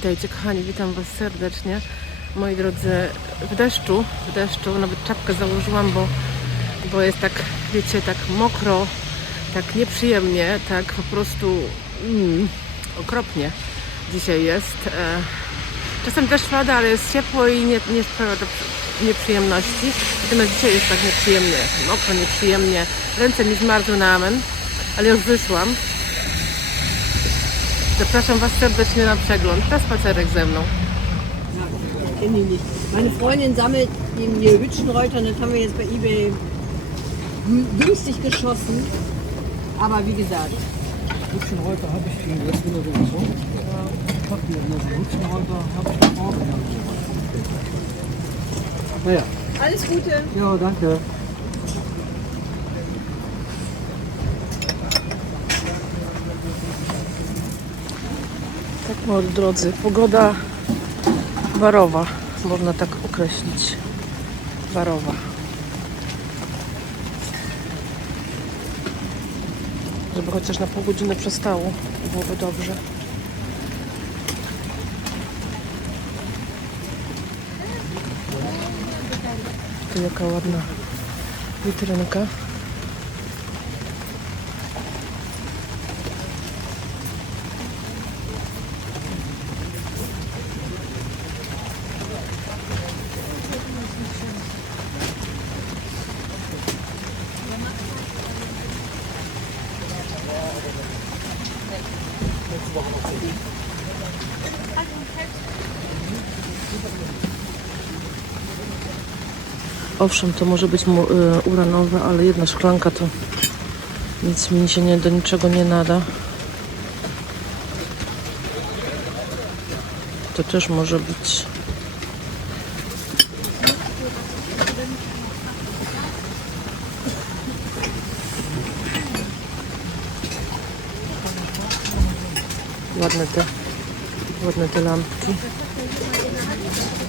Witajcie kochani, witam Was serdecznie. Moi drodzy, w deszczu, nawet czapkę założyłam, bo jest tak, wiecie, tak mokro, tak nieprzyjemnie, tak po prostu okropnie dzisiaj jest. Czasem deszcz pada, ale jest ciepło i nie sprawia to nieprzyjemności. Natomiast dzisiaj jest tak nieprzyjemnie, mokro, nieprzyjemnie. Ręce mi zmarzły na amen, ale już wyszłam. Zapraszam Was serdecznie na przegląd, na spacerek ze mną. Kenne ich nicht. Meine Freundin sammelt die Hütchenreuter, das haben wir jetzt bei eBay günstig geschossen. Aber wie gesagt. Hütchenreuter habe ich gegen das wieder so. Hütchenreuter habe ich noch auch. Naja. Alles Gute. Ja, danke. Tak, moi drodzy, pogoda barowa, można tak określić. Barowa. Żeby chociaż na pół godziny przestało, byłoby dobrze. Tu jaka ładna witrynka. Owszem, to może być uranowe, ale jedna szklanka to nic mi się do niczego nie nada. To też może być. Ładne te lampki.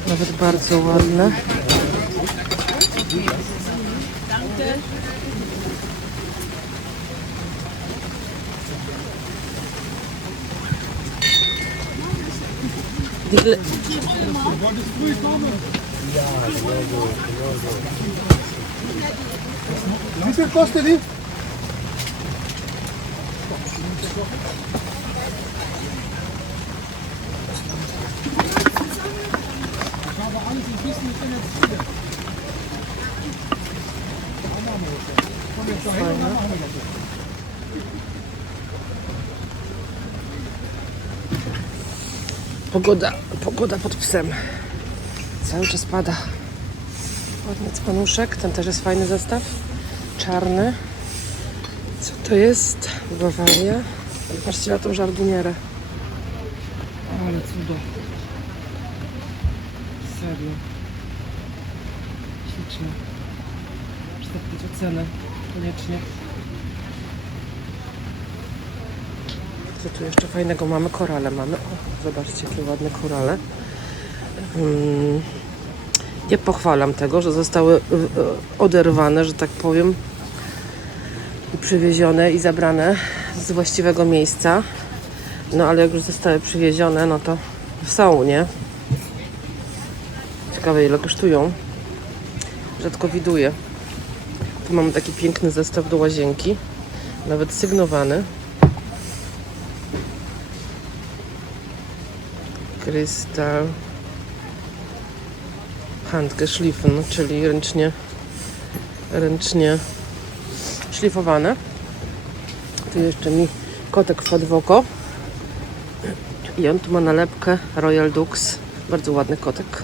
Nawet bardzo ładne. Wie viel kostet die? Pogoda pod psem. Cały czas pada. Ładny dzbanuszek. Ten też jest fajny zestaw. Czarny. Co to jest? Bawaria. Patrzcie na tą żardynierę. Ale cudo. Serio. Ślicznie. Muszę tak mieć ocenę. Koniecznie. Co tu jeszcze fajnego mamy? Korale mamy. O, zobaczcie, jakie ładne korale. Nie pochwalam tego, że zostały oderwane, że tak powiem, i przywiezione i zabrane z właściwego miejsca. No ale jak już zostały przywiezione, no to są, nie? Ciekawe, ile kosztują. Rzadko widuję. Tu mamy taki piękny zestaw do łazienki. Nawet sygnowany. Krystal Handgeschliffen, czyli ręcznie szlifowane. Tu jeszcze mi kotek wpadł w oko. I on tu ma nalepkę Royal Dux. Bardzo ładny kotek.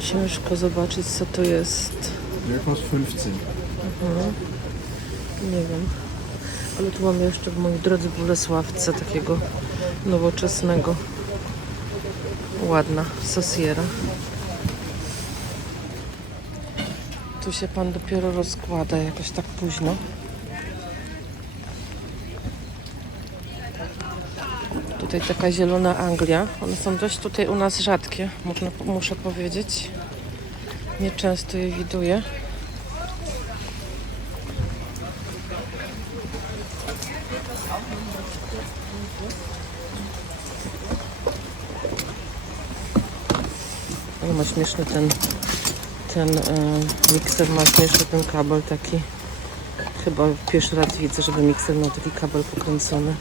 Ciężko zobaczyć, co to jest. Der kostet 15. Nie wiem. Ale tu mamy jeszcze w mojej drodze Bolesławce takiego nowoczesnego. Ładna sosiera. Tu się pan dopiero rozkłada jakoś tak późno. Tutaj taka zielona Anglia. One są dość tutaj u nas rzadkie, muszę powiedzieć. Nieczęsto je widuję. Ale ma śmieszny ten mikser, ma śmieszny ten kabel taki. Chyba pierwszy raz widzę, żeby mikser miał taki kabel pokręcony.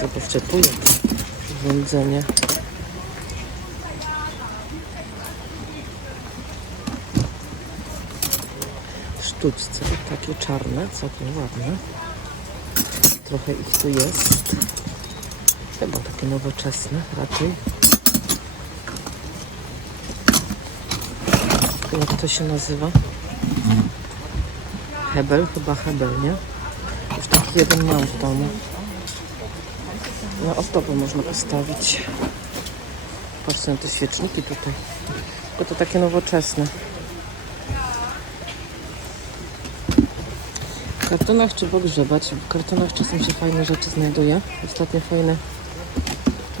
Zobaczcie, tu jest urządzenie. Sztućce, takie czarne, całkiem ładne. Trochę ich tu jest. Chyba takie nowoczesne raczej. Jak to się nazywa? Hebel, chyba Hebel, nie? Już taki jeden mam w domu. Na ozdobę można postawić. Patrzcie na te świeczniki tutaj. Tylko to takie nowoczesne. W kartonach trzeba grzebać. W kartonach czasem się fajne rzeczy znajduje. Ostatnio fajny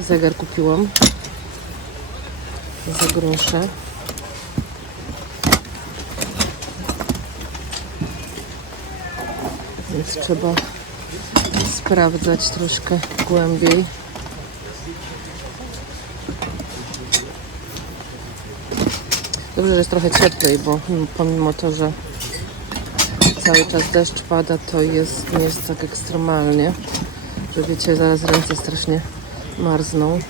zegar kupiłam za grosze. Więc trzeba sprawdzać troszkę głębiej. Dobrze, że jest trochę cieplej, bo pomimo to, że cały czas deszcz pada, to nie jest tak ekstremalnie, że wiecie, zaraz ręce strasznie marzną.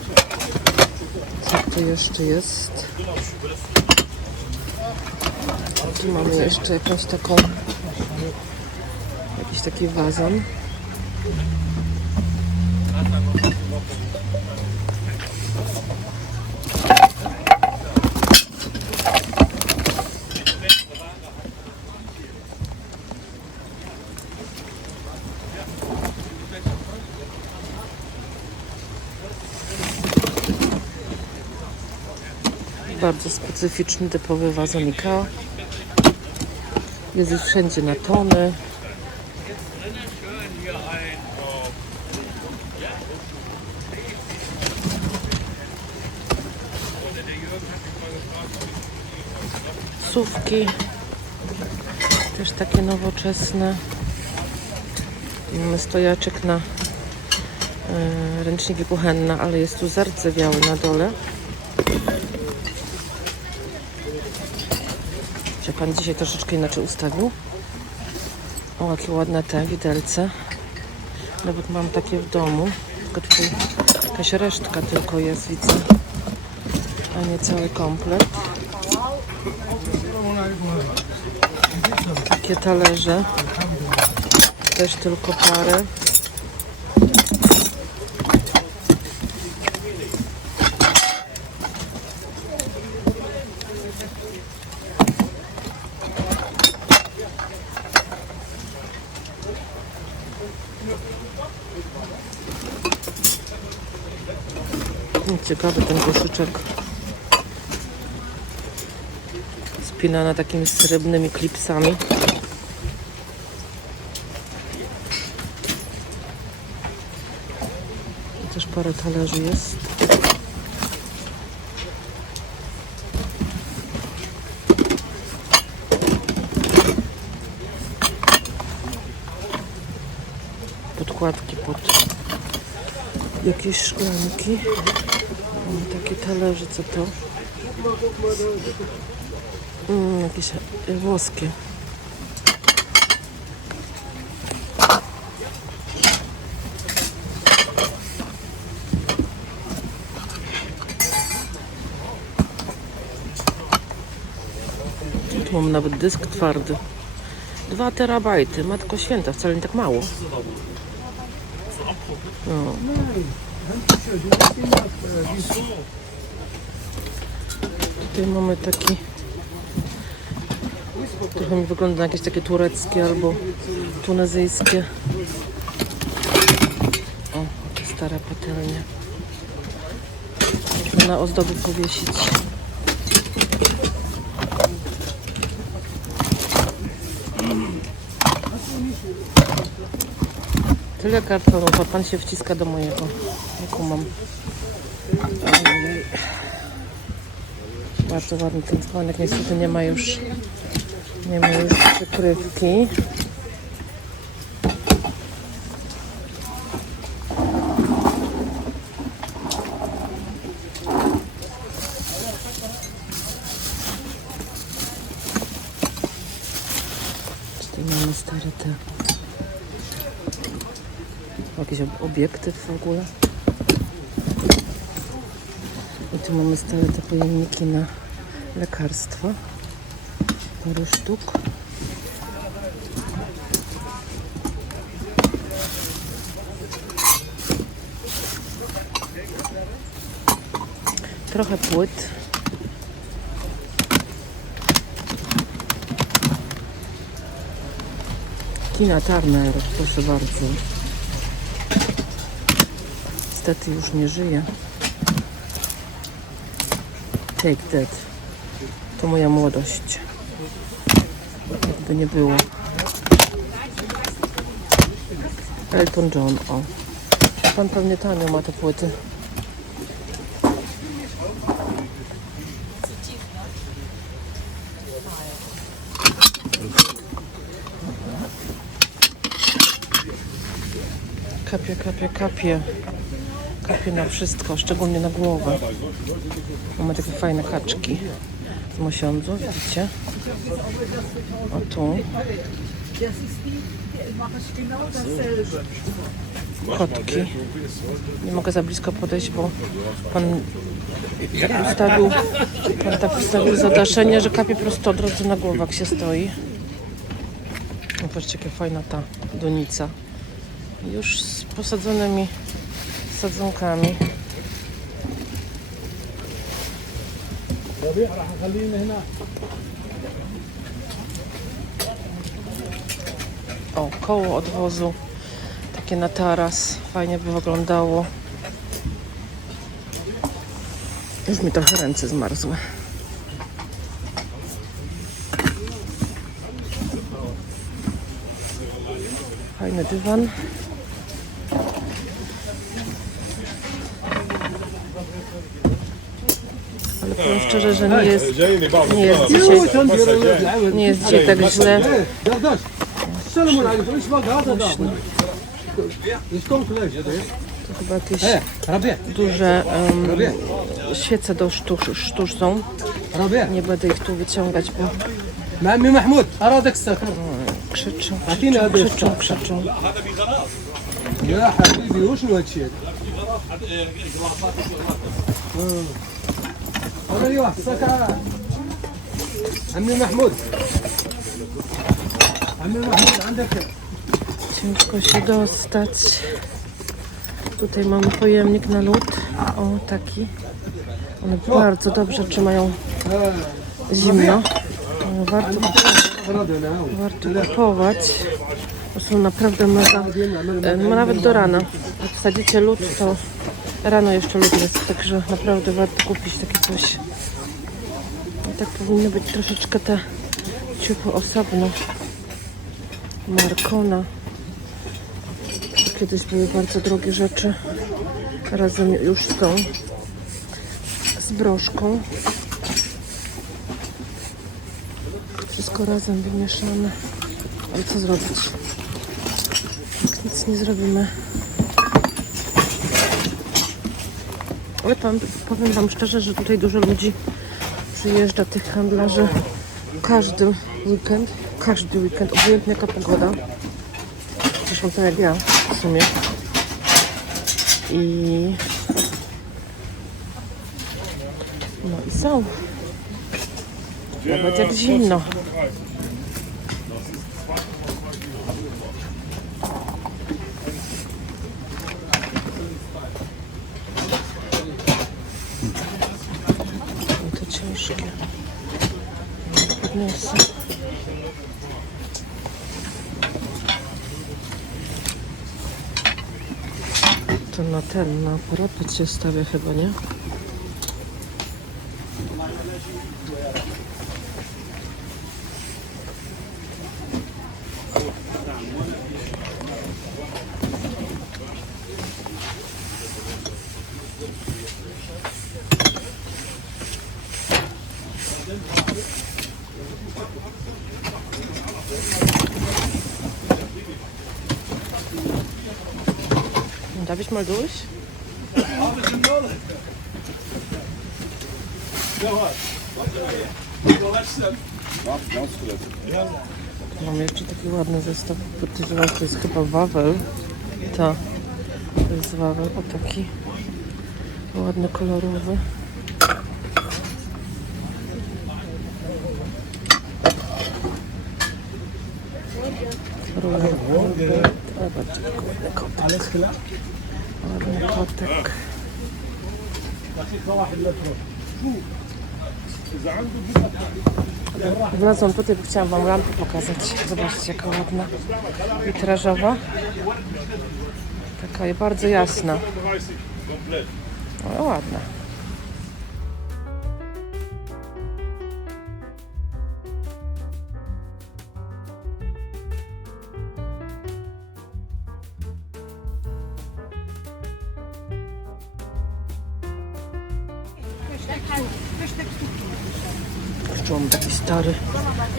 Co tu jeszcze jest? Tu mamy jeszcze jakąś taką, jakiś taki wazon. Bardzo specyficzny, typowy wazon IKEA. Jest ich wszędzie na tony. Sówki. Też takie nowoczesne. Mamy stojaczek na ręczniki kuchenne, ale jest tu zardzewiały na dole. Się pan dzisiaj troszeczkę inaczej ustawił. O, jakie ładne te widelce. Nawet mam takie w domu. Tylko tutaj jakaś resztka tylko jest, widzę. A nie cały komplet. Takie talerze. Też tylko parę. Ciekawy ten koszyczek. Spinana takimi srebrnymi klipsami. I też parę talerzy jest. Podkładki pod jakieś szklanki. Mamy takie talerze, co to? Jakieś włoskie. Tu mam nawet dysk twardy. 2 terabajty. Matko święta, wcale nie tak mało. No. Tutaj mamy taki, trochę mi wygląda na jakieś takie tureckie albo tunezyjskie. O, to stara patelnia. Można na ozdoby powiesić. Tyle kartonów, a pan się wciska do mojego. Nie kumam. Ojej. Bardzo ładny ten dzwonek. Niestety nie ma już przykrywki. Tutaj mamy stare te jakiś obiektyw w ogóle. I tu mamy stare te pojemniki na lekarstwa. Parę sztuk. Trochę płyt. Tina Turner, proszę bardzo. Niestety już nie żyje. Take That. To moja młodość. Jakby nie było. Elton John, o. Pan pewnie tanio ma te płyty. Kapie, kapie, kapie. Kapie na wszystko, szczególnie na głowę. Mamy takie fajne kaczki z mosiądzu, widzicie? O tu. Kotki. Nie mogę za blisko podejść, bo pan tak wstawił zadaszenie, że kapie prosto od razu na głowę, jak się stoi. No, patrzcie, jaka fajna ta donica. Już z posadzonymi sadzonkami. O, koło odwozu. Takie na taras. Fajnie by wyglądało. Już mi trochę ręce zmarzły. Fajny dywan. Ale powiem szczerze, że nie jest dzisiaj tak źle. To chyba jakieś duże świece do sztusz są. Nie będę ich tu wyciągać, bo krzyczą. يا حبيبي وشنو هالشيء؟ هذا اللي واحد سكر عمي محمود عندك Ciężko się dostać. Tutaj mamy pojemnik na lód. O, taki. One bardzo dobrze trzymają zimno. Warto kupować. To są naprawdę mega. Nawet do rana. Jak wsadzicie lód, to rano jeszcze lód jest. Także naprawdę warto kupić takie coś. I tak powinno być troszeczkę te ciuchy osobno. Marcona. Kiedyś były bardzo drogie rzeczy. Razem już są z broszką. Wszystko razem wymieszane. Ale co zrobić? Jak nic nie zrobimy. Ale powiem wam szczerze, że tutaj dużo ludzi przyjeżdża, tych handlarzy każdy weekend, obojętnie jaka pogoda. Zresztą tak jak ja w sumie. No i są. Nawet jak zimno. No to ciężkie. Podniosę. To na parapet się stawia chyba, nie? Darf ich mal durch? Mam jeszcze taki ładny zestaw, podejrzewam, to jest chyba Wawel. To jest Wawel, o taki ładny, kolorowy. Ruler, ładny kotek. Ładny kotek. Wlazłam tutaj, bo chciałam wam lampę pokazać. Zobaczcie, jaka ładna, witrażowa. Taka bardzo jasna. Ale ładna. Czułam taki stary,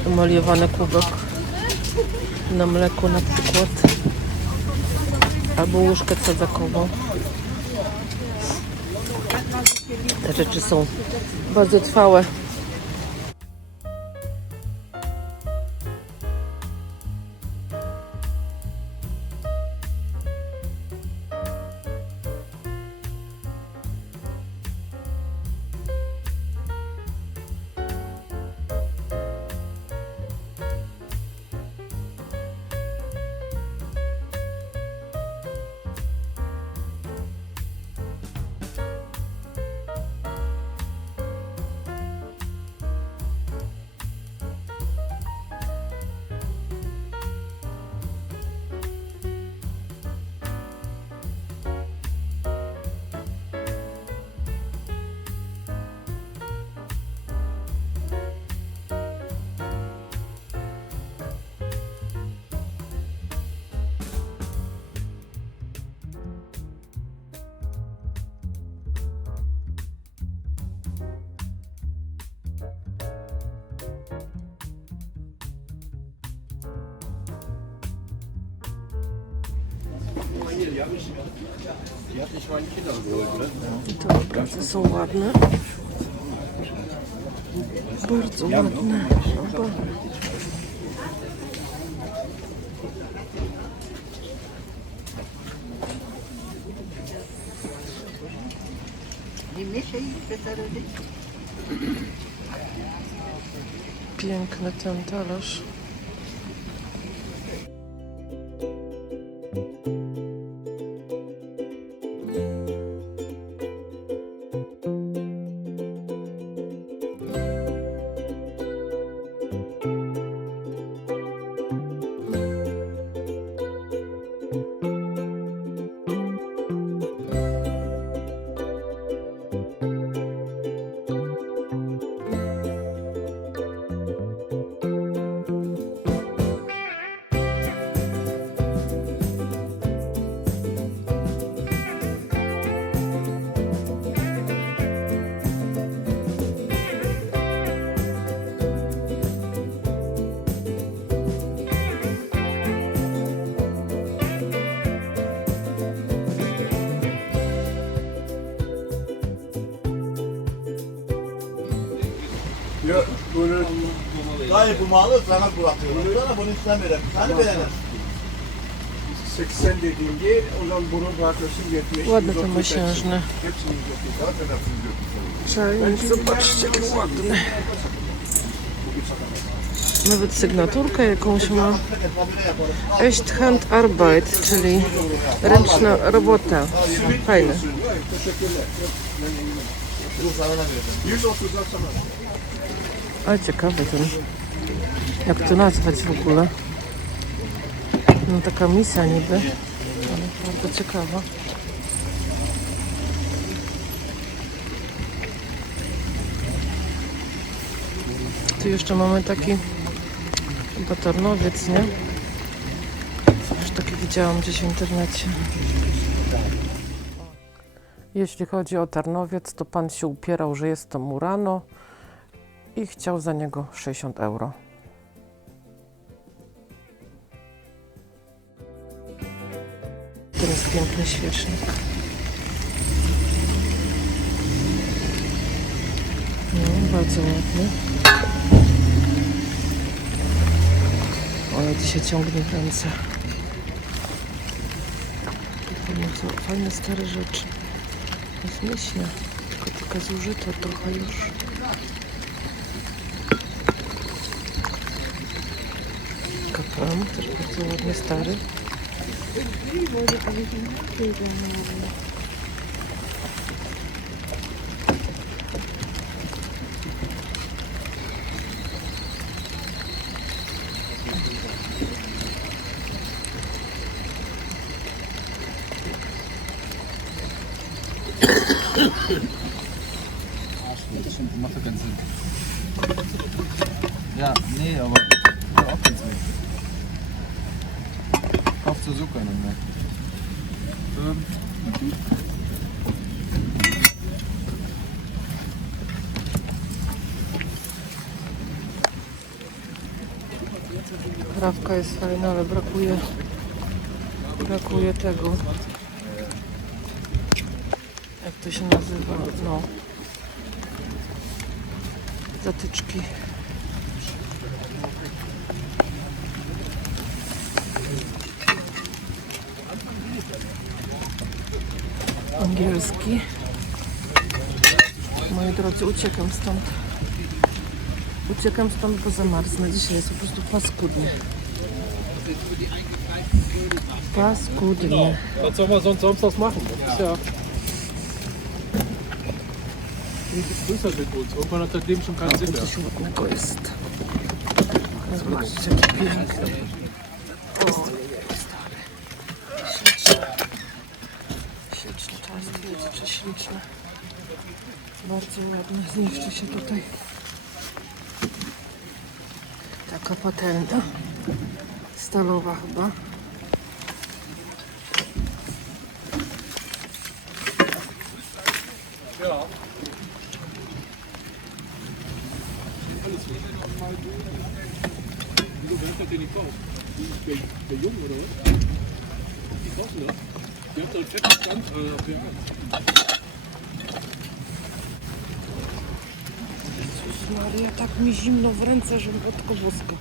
emaliowany kubek na mleku na przykład. Albo łyżkę cedzakową. Te rzeczy są bardzo trwałe. I te obrazy są ładne. Bardzo ładne. Piękny ten talerz. Yok, bunu... Dayı bu malı sana bırakıyorum. Sana bunu istemiyorum. Seni beğenir. 80 dediğim yer, o zaman bunu bırakıyorsun 70. Ładny ten mosiężny. Hepsini götür. Czajnik, zobaczcie, jak ładny. Nawet sygnaturkę jakąś ma. Echt Handarbeit, czyli ręczna robota. Fajne. Bu sana da vereceğim. 130'dan sana. Ale ciekawy ten. Jak to nazwać w ogóle? No taka misja niby. Ale bardzo ciekawa. Tu jeszcze mamy taki chyba Tarnowiec, nie? Już taki widziałam gdzieś w internecie. Jeśli chodzi o Tarnowiec, to pan się upierał, że jest to Murano i chciał za niego 60 euro. Ten jest piękny świecznik. No, bardzo ładny. Ale to się ciągnie w ręce. Fajne stare rzeczy. To jest myślę, tylko taka zużyta trochę już. Kaplan, też bardzo ładny, stary. Macht ja keinen Sinn. Ja, nee, aber macht auch keinen Sinn. Kauf zur Zucker dann mehr. Trawka jest fajna, ale brakuje tego. Jak to się nazywa? No. Zatyczki. Angielski. Moi drodzy, uciekam stąd. Uciekam stąd, bo zamarznę. Dzisiaj jest po prostu paskudnie. Paskudnie. Was soll man sonst samstags machen? Das ist ja. Das ist halt mit uns. Irgendwann hat das Leben schon keinen Sinn mehr. Coś ładnego jest. Zobaczcie, jaki piękny. O, stary. Śliczne. Śliczne, trzeba stwierdzić, że śliczne. Bardzo ładne. Zniszczy się tutaj. Taka patelnia. Stalowa chyba. Ja. Wieso will ich das denn nicht kaufen? Der Junge oder was? Die kaufen das? Die hat so einen fetten Stand auf der Hand. Jezus Maria, tak mi zimno w ręce, że matko boska.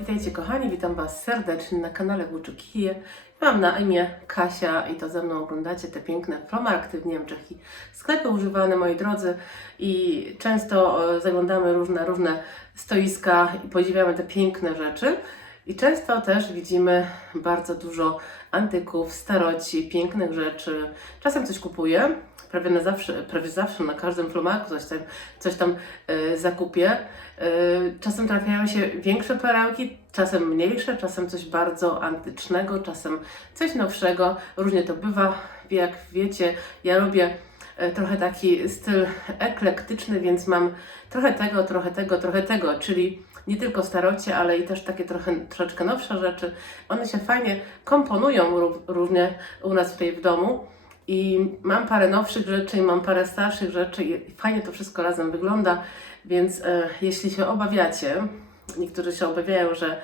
Witajcie kochani, witam Was serdecznie na kanale Włóczykije. Mam na imię Kasia i to ze mną oglądacie te piękne Flohmarkty w Niemczech i sklepy używane, moi drodzy. I często zaglądamy różne stoiska i podziwiamy te piękne rzeczy. I często też widzimy bardzo dużo antyków, staroci, pięknych rzeczy. Czasem coś kupuję, prawie zawsze na każdym Flohmarktu coś tam zakupię. Czasem trafiają się większe perełki, czasem mniejsze, czasem coś bardzo antycznego, czasem coś nowszego. Różnie to bywa. Jak wiecie, ja lubię trochę taki styl eklektyczny, więc mam trochę tego, czyli nie tylko starocie, ale i też takie troszeczkę nowsze rzeczy. One się fajnie komponują różnie u nas tutaj w domu. I mam parę nowszych rzeczy i mam parę starszych rzeczy i fajnie to wszystko razem wygląda, więc jeśli się obawiacie, niektórzy się obawiają, że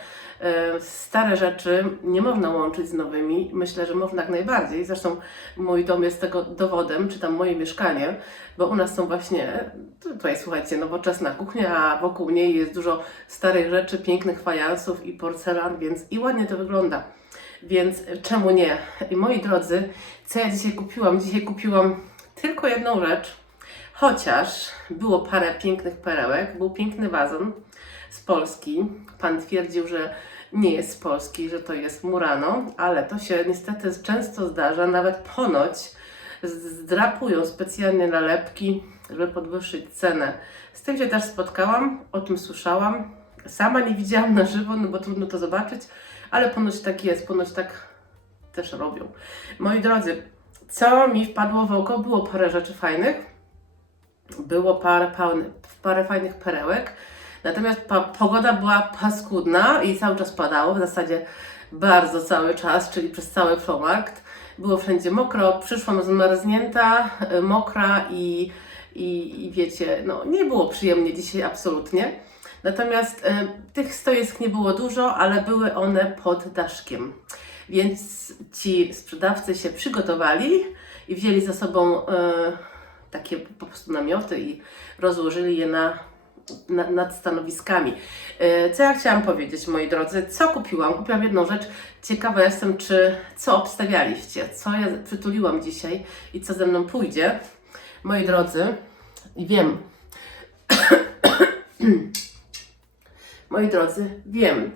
stare rzeczy nie można łączyć z nowymi, myślę, że można jak najbardziej. Zresztą mój dom jest tego dowodem, czy tam moje mieszkanie, bo u nas są właśnie, tutaj słuchajcie, nowoczesna kuchnia, a wokół niej jest dużo starych rzeczy, pięknych fajansów i porcelan, więc i ładnie to wygląda. więc czemu nie? I moi drodzy, co ja dzisiaj kupiłam? Dzisiaj kupiłam tylko jedną rzecz, chociaż było parę pięknych perełek, był piękny wazon z Polski. Pan twierdził, że nie jest z Polski, że to jest Murano, ale to się niestety często zdarza, nawet ponoć zdrapują specjalnie nalepki, żeby podwyższyć cenę. Z tym się też spotkałam, o tym słyszałam. Sama nie widziałam na żywo, no bo trudno to zobaczyć, ale ponoć tak jest, ponoć tak też robią. Moi drodzy, co mi wpadło w oko, było parę rzeczy fajnych, było parę fajnych perełek, natomiast pogoda była paskudna i cały czas padało, w zasadzie bardzo cały czas, czyli przez cały Flormarkt. Było wszędzie mokro, przyszłam zmarznięta, mokra i wiecie, no nie było przyjemnie dzisiaj absolutnie. Natomiast tych stoisk nie było dużo, ale były one pod daszkiem. Więc ci sprzedawcy się przygotowali i wzięli ze sobą takie po prostu namioty i rozłożyli je nad stanowiskami. Co ja chciałam powiedzieć, moi drodzy? Co kupiłam? Kupiłam jedną rzecz. Ciekawa jestem, co obstawialiście, co ja przytuliłam dzisiaj i co ze mną pójdzie. Moi drodzy, i wiem, moi drodzy, wiem,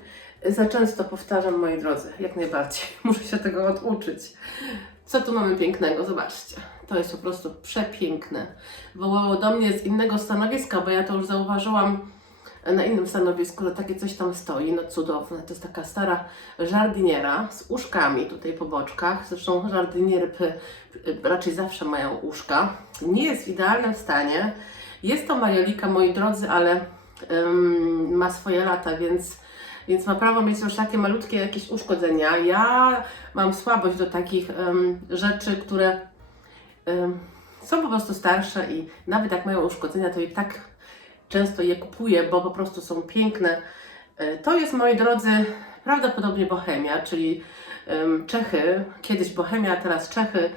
za często powtarzam, moi drodzy, jak najbardziej, muszę się tego oduczyć. Co tu mamy pięknego? Zobaczcie, to jest po prostu przepiękne. Wołało do mnie z innego stanowiska, bo ja to już zauważyłam na innym stanowisku, że takie coś tam stoi, no cudowne. To jest taka stara żardiniera z uszkami tutaj po boczkach. Zresztą żardiniery raczej zawsze mają uszka. Nie jest w idealnym stanie. Jest to majolika, moi drodzy, ale ma swoje lata, więc ma prawo mieć już takie malutkie jakieś uszkodzenia. Ja mam słabość do takich rzeczy, które są po prostu starsze i nawet jak mają uszkodzenia, to i tak często je kupuję, bo po prostu są piękne. To jest, moi drodzy, prawdopodobnie Bohemia, czyli Czechy. Kiedyś Bohemia, teraz Czechy.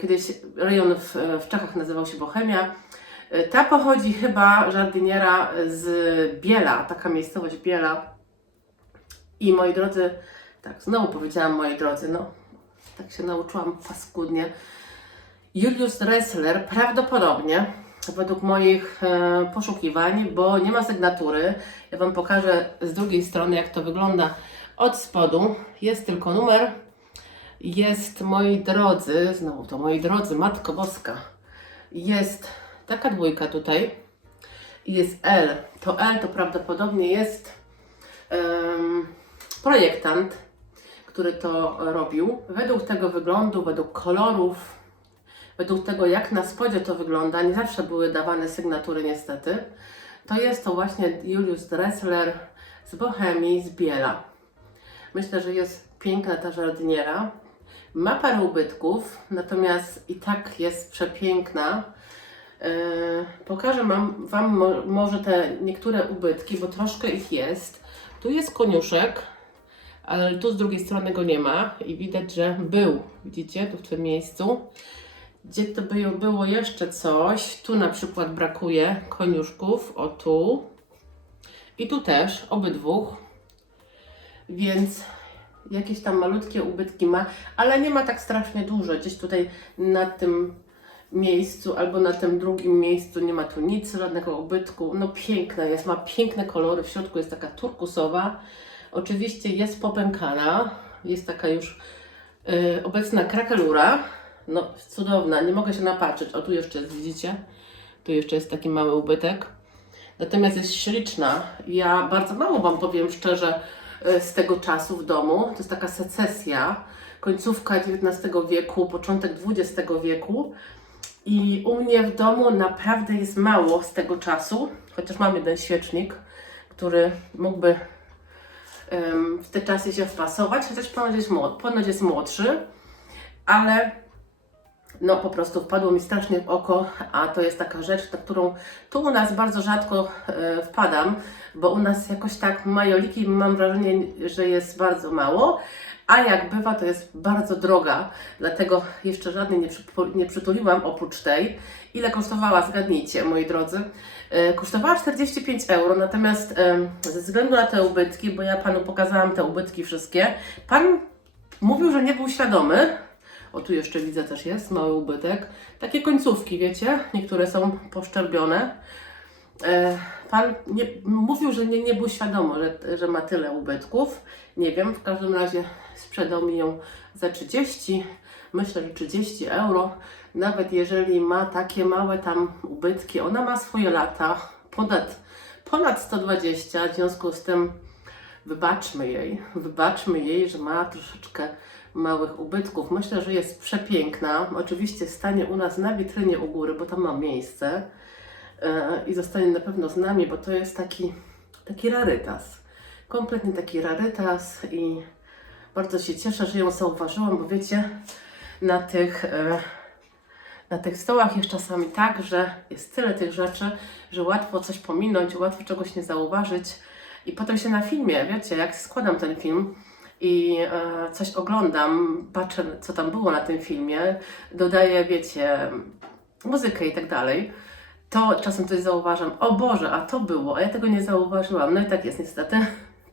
Kiedyś rejon w Czechach nazywał się Bohemia. Ta pochodzi chyba żardiniera z Biela, taka miejscowość Biela. I moi drodzy, tak, znowu powiedziałam moi drodzy, no, tak się nauczyłam paskudnie. Julius Dressler prawdopodobnie, według moich poszukiwań, bo nie ma sygnatury. Ja Wam pokażę z drugiej strony, jak to wygląda od spodu. Jest tylko numer. Jest, moi drodzy, znowu to moi drodzy, Matko Boska. Jest taka dwójka tutaj. Jest L. To L to prawdopodobnie jest projektant, który to robił. Według tego wyglądu, według kolorów, według tego, jak na spodzie to wygląda, nie zawsze były dawane sygnatury niestety, to jest to właśnie Julius Dressler z Bohemii, z Biela. Myślę, że jest piękna ta żardiniera. Ma parę ubytków, natomiast i tak jest przepiękna. Pokażę Wam może te niektóre ubytki, bo troszkę ich jest. Tu jest koniuszek, ale tu z drugiej strony go nie ma i widać, że był. Widzicie, tu w tym miejscu. Gdzie to było jeszcze coś? Tu na przykład brakuje koniuszków, o tu. I tu też, obydwu. Więc jakieś tam malutkie ubytki ma, ale nie ma tak strasznie dużo. Gdzieś tutaj na tym miejscu albo na tym drugim miejscu nie ma tu nic, żadnego ubytku. No piękna jest, ma piękne kolory. W środku jest taka turkusowa. Oczywiście jest popękana. Jest taka już obecna krakelura. No cudowna, nie mogę się napatrzeć. O, tu jeszcze jest, widzicie? Tu jeszcze jest taki mały ubytek. Natomiast jest śliczna. Ja bardzo mało Wam powiem szczerze z tego czasu w domu. To jest taka secesja. Końcówka XIX wieku, początek XX wieku. I u mnie w domu naprawdę jest mało z tego czasu. Chociaż mam jeden świecznik, który mógłby w te czasy się wpasować. Chociaż ponoć jest młodszy. Ale no po prostu wpadło mi strasznie w oko, a to jest taka rzecz, na którą tu u nas bardzo rzadko wpadam, bo u nas jakoś tak majoliki mam wrażenie, że jest bardzo mało, a jak bywa, to jest bardzo droga, dlatego jeszcze żadnej nie przytuliłam oprócz tej. Ile kosztowała? Zgadnijcie, moi drodzy. Kosztowała 45 euro, natomiast ze względu na te ubytki, bo ja Panu pokazałam te ubytki wszystkie, Pan Mówił, że nie był świadomy. O, tu jeszcze widzę też jest mały ubytek. Takie końcówki, wiecie, niektóre są poszczerbione. Pan mówił, że nie był świadomy, że ma tyle ubytków. Nie wiem, w każdym razie sprzedał mi ją za 30, myślę, że 30 euro. Nawet jeżeli ma takie małe tam ubytki, ona ma swoje lata, ponad 120, w związku z tym wybaczmy jej, że ma troszeczkę małych ubytków. Myślę, że jest przepiękna. Oczywiście stanie u nas na witrynie u góry, bo tam ma miejsce i zostanie na pewno z nami, bo to jest taki rarytas. Kompletnie taki rarytas i bardzo się cieszę, że ją zauważyłam, bo wiecie, na tych stołach jest czasami tak, że jest tyle tych rzeczy, że łatwo coś pominąć, łatwo czegoś nie zauważyć i potem się na filmie, wiecie, jak składam ten film i coś oglądam, patrzę, co tam było na tym filmie, dodaję, wiecie, muzykę i tak dalej, to czasem coś zauważam, o Boże, a to było, a ja tego nie zauważyłam. No i tak jest niestety,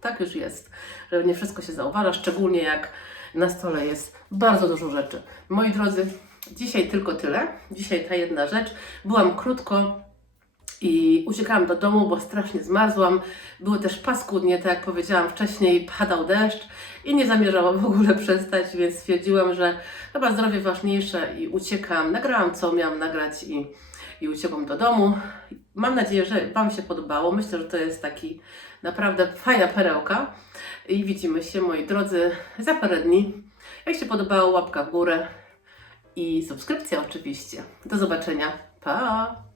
tak już jest, że nie wszystko się zauważa, szczególnie jak na stole jest bardzo dużo rzeczy. Moi drodzy, dzisiaj tylko tyle, dzisiaj ta jedna rzecz, byłam krótko i uciekałam do domu, bo strasznie zmarzłam, były też paskudnie, tak jak powiedziałam wcześniej, padał deszcz i nie zamierzałam w ogóle przestać, więc stwierdziłam, że chyba zdrowie ważniejsze i uciekam, nagrałam co miałam nagrać i uciekłam do domu. Mam nadzieję, że Wam się podobało. Myślę, że to jest taki naprawdę fajna perełka. I widzimy się, moi drodzy, za parę dni. Jak się podobało, łapka w górę i subskrypcja oczywiście. Do zobaczenia. Pa!